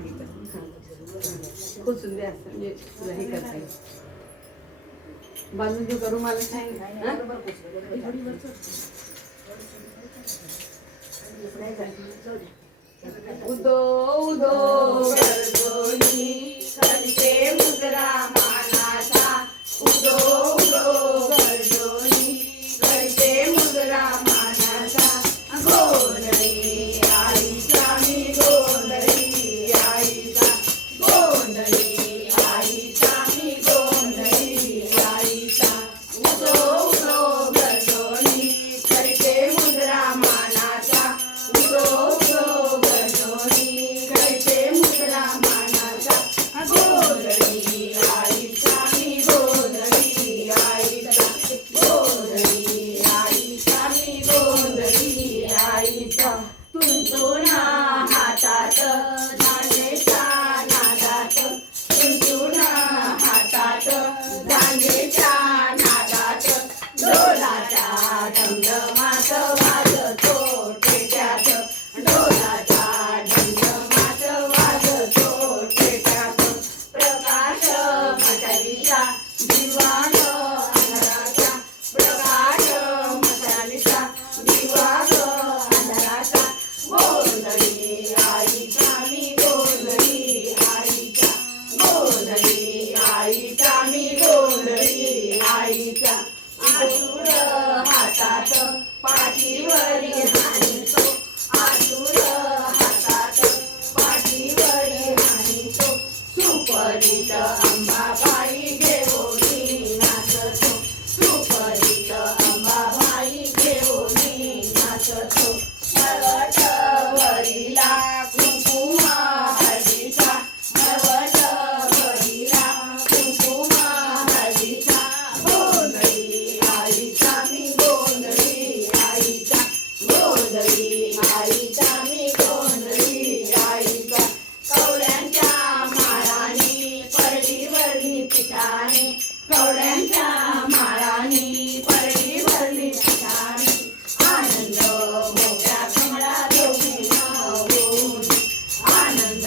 मागे कर खोचून द्या असं म्हणजे तुला हे करता येईल. बांधून देऊ करू मला उदो उदो गर्दोनी करते मुद्रा मानाचा उदो उदो गर्दोनी करते मुद्रा मानाचा गोंधळी आईचा मी गोंधळी आईचा गोंधळी आईचा मी गोंधळी आईचा उदो उदो गर्दोनी करते मुद्रा मानाचा उदो उदो गर्दोनी करते मुद्रा मानाचा गोंधळी आईचा मी गोंधळी आईचा गोंधळी आईचा मी गोंधळी आईचा तुंतुना हातात दांडेच्या नादात तुंतुना हातात दांडेच्या नादात डोलाच्या ढमढमात वाजतो टेक्यात डोलाच्या ढमढमात वाजतो टेक्यात प्रकाश मशालीचा दिवाण अंधाराचा प्रकाश मशालीचा दिवाण अंधाराचा गोंधळी आईचा मी गोंधळी आईचा गोंधळी आईचा मी गोंधळी आईचा आसूर हातात पाठीवरी हाणीतो आसूर हातात पाठीवरी हाणीतो सुपरीत अंबाबाई घेऊनी नाचतो सुपरीत अंबाबाई घेऊनी नाचतो नवटवरीला कुंकुम हळदीचा नवटवरीला कुंकुम हळदीचा गोंधळी आईचा मी गोंधळी आईचा गोंधळी आईचा मी गोंधळी आईचा कवड्यांच्या माळानी परडीवरली पिठाणी कवड्यांच्या माळानी परडीवरली पिठाणी आनंद मोठ्या कमळा दोघींना होऊनी आनंद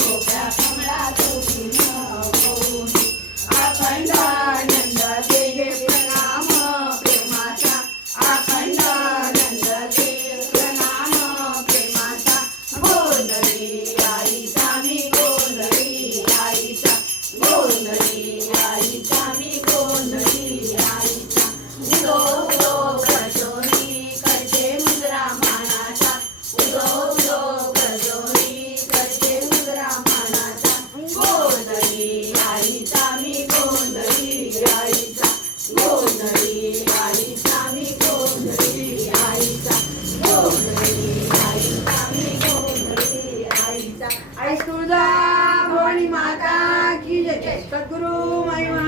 मोठ्या कमळा दोघींना होऊनी अखंड आनंद देवे प्रणाम प्रेमाचा अखंड आनंद देवे प्रणाम प्रेमाचा गोंधळी आईचा मी गोंधळी आईचा गोंधळी आईचा मी गोंधळी आईचा उदो उदो गर्दोनी करते मुद्रा मानाचा उदो उदो गर्दोनी करते मुद्रा मानाचा गोंधळी आईचा मी गोंधळी आईचा गोंधळी आईचा मी गोंधळी आईचा गोंधळी आईचा मी गोंधळी आईचा आई तुळजा भवानी माता की जय. सद्गुरु माई महाराज